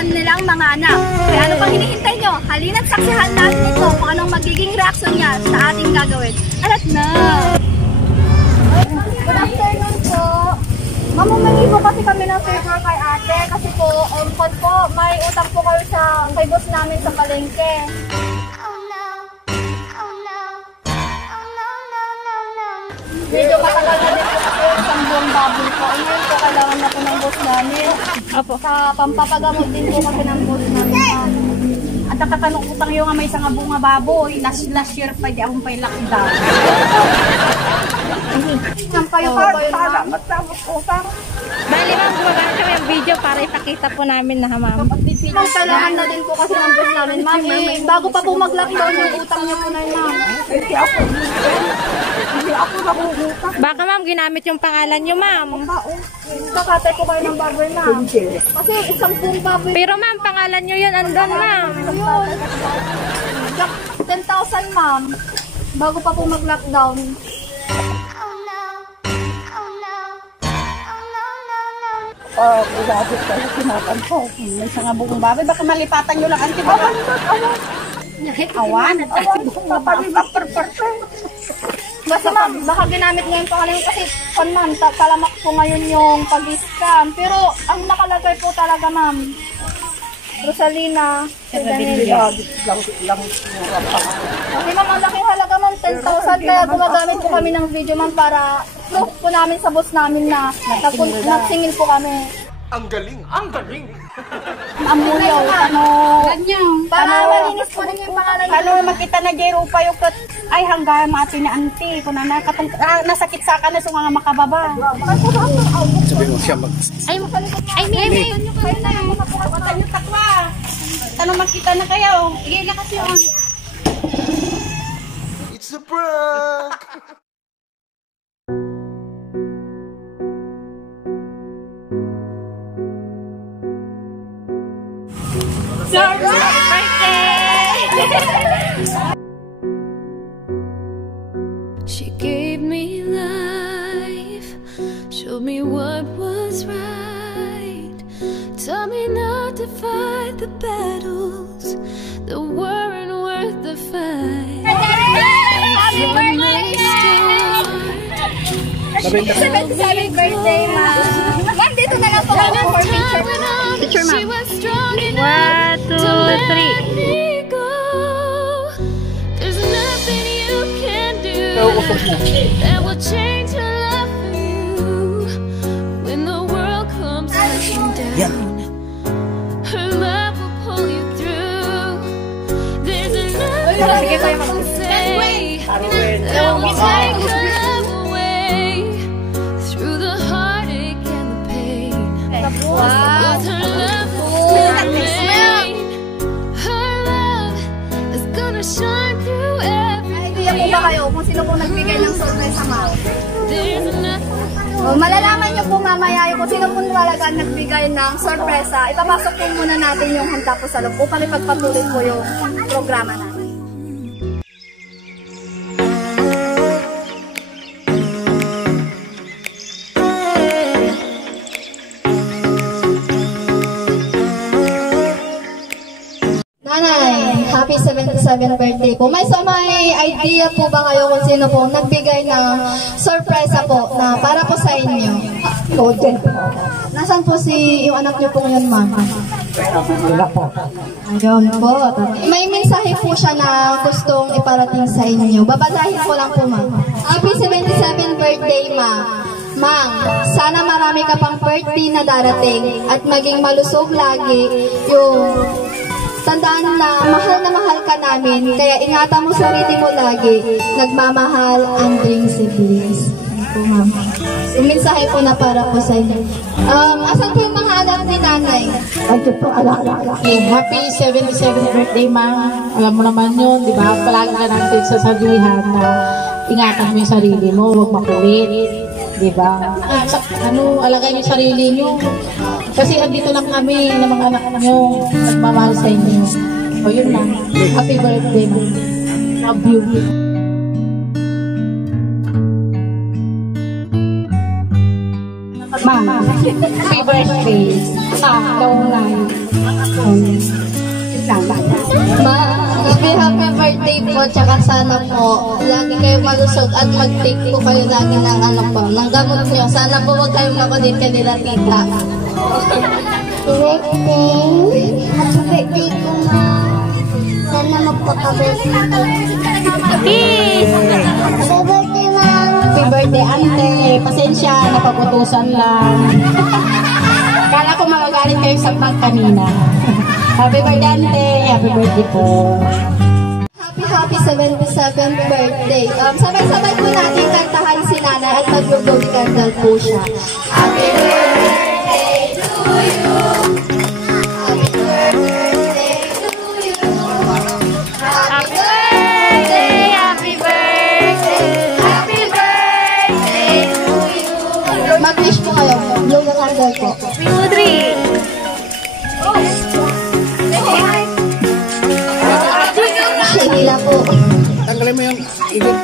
kanilang mga anak. Kaya ano pang hinihintay nyo? Halina't saksihan natin ito kung anong magiging reaksyon niya sa ating gagawin. Alat na! Good afternoon po. Mamumangi po kasi kami ng favor kay ate kasi po, may utang po kayo kay boss namin sa palengke. Medyo matagal na din po kasi isang buong baboy po. Ngayon po kailangan na po ng boss namin. Opo. Sa pampapagamot din po kasi ng boss namin. At nakatanong-utang yung may isang bunga baboy. Last year pa, di akong pailak daw. Kayo po ba yun, ma'am? Bali ma'am, gumagana kami ang video para ipakita po namin na ma'am. Kailangan na din po kasi ng boss namin, ma'am. Bago pa po mag-lockdown yung utang niyo po na yun, ma'am. Hindi ako nakukutang. Baka ma'am, ginamit yung pangalan nyo ma'am. Kakatay ko kayo ng baboy, ma'am. Kasi isang buong baboy. Pero ma'am, pangalan nyo yun andun ma'am. 10,000, ma'am. Bago pa po mag-lockdown. Grabe kayo, sinapan ko. May isang buong baboy. Baka malipatan nyo lang. Anti ba? Awan. Basta ma'am, baka ginamit ngayon pangalan kasi ma'am, talamak po ngayon yung pag-scam. Pero ang nakalagay po talaga, ma'am, Rosalina Sedanilla. Okay ma'am, ang laking halaga ma'am, 10,000. Kaya gumagamit po kami ng video ma'am para proof po namin sa boss namin na nagsingil po kami. Ang galing! Ang galing! Amuyaw, Para malinis po din yung pangalan niyo. Ano makita na Jero pa yung ay hanggang mati na anti. Kung nasakit sa ka na so nga makababa. Sabi mo siya Mimi. Patan yung takwa. Tanong makita na kayo. Igay na kasi yun. It's a prank! She gave me life, showed me what was right, taught me not to fight the battles that weren't worth the fight. Happy birthday! 77th birthday, ma'am. Ma'am, dito na lang po ako for picture. Picture, ma'am. 1, 2, 3. That will change her love for you when the world comes crashing down. Her love will pull you through. There's nothing to say that will take her love away through the heartache and the pain. With her love will remain. Her love is gonna shine through Idea po ba kayo kung sino po nagbigay ng sorpresa, ma'am? Malalaman niyo po mamaya kung sino po talaga nagbigay ng sorpresa. Ipapasok po muna natin yung handa po sa loob upang ipagpatuloy po yung programa natin. Nanay, happy 77th birthday po. May idea po ba kayo kung sino po nagbigay ng sorpresa po na para po sa inyo? Nasaan po yung anak niyo po ngayon, ma'am? Ayun po. May mensahe po siya na gustong iparating sa inyo. Babasahin ko lang po, ma'am. Happy 77th birthday, ma'am. Ma'am, sana marami ka pang birthday na darating at maging malusog lagi yung... Tandaan na mahal ka namin, kaya ingatan mo sarili mo lagi. Nagmamahal ang Dream Siblings. Ito, ma'am. Yung mensahe po na para po sa inyo. Asan po yung mga anak ni nanay? Ito po, happy 77th birthday, ma'am. Alam mo naman yun, di ba? Palagi ka natin sasabihan na ingatan mo yung sarili mo, huwag makulit. Di ba? Alagay yung sarili nyo. Kasi andito lang kami ng mga anak nyo, nagmamahal sa inyo. O yun lang. Happy birthday, ma'am. Love you. Ma'am, happy birthday. Long life. Happy birthday po, tsaka sana po lagi kayo malusog at mag-take po kayo lagi ng ng gamot nyo. Sana po huwag kayong makulit kanila tita. Happy birthday ko, ma. Sana magpakabesi. Peace! Happy birthday, ma. Happy birthday, ante. Pasensya, napaputusan lang. Kala ko magagalit kayo sa pag kanina. Happy birthday, ante. Happy birthday po. Happy 77th birthday. Sabay-sabay po natin kantahan si nanay at mag-glowy candle po siya. Happy birthday to you. Happy birthday to you. Happy birthday, happy birthday, happy birthday to you. Mag-wish po kayo. Blow the candle po. 2, 3. Sheila po. Tanggalin mo yung ibig.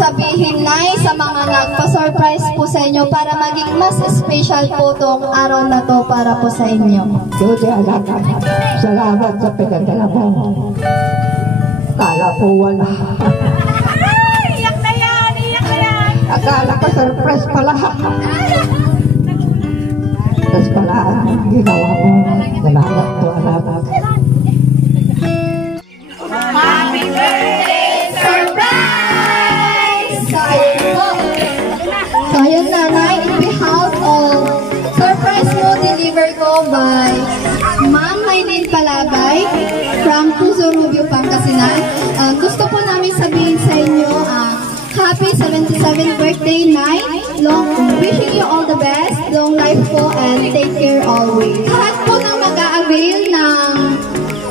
Sabihin Nay sa mga nagpa-surprise po sa inyo para maging mas special po tong araw na to para po sa inyo. Diyos anak, salamat sa pinadala mo. Kala ko wala. Iyak na yan! Iyak na yan! Akala ko surprise pala. Tapos pala, ginawa mo. Salamat po, anak. Happy birthday, surprise! So ayun nanay, in behalf of surprise mo, deliver ko by Ma'am Maylene Palabay from Puso Rubio, Pangasinan. Gusto po namin sabihin sa inyo, happy 77th birthday, Nay. Wishing you all the best, long life po, and take care always. Lahat po na mag-a-avail ng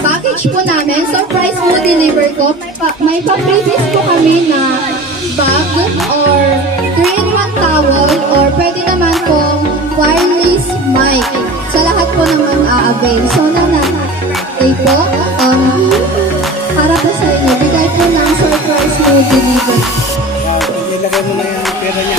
package po namin, surprise mo deliver ko. May pa-previous po kami na bag or 3-in-1 towel or pwede naman pong wireless mic. Sa lahat po naman a-avail. So nanay po, para po sa inyo, bigay po ng surprise mo deliver. Nilagay mo na yung pera niya.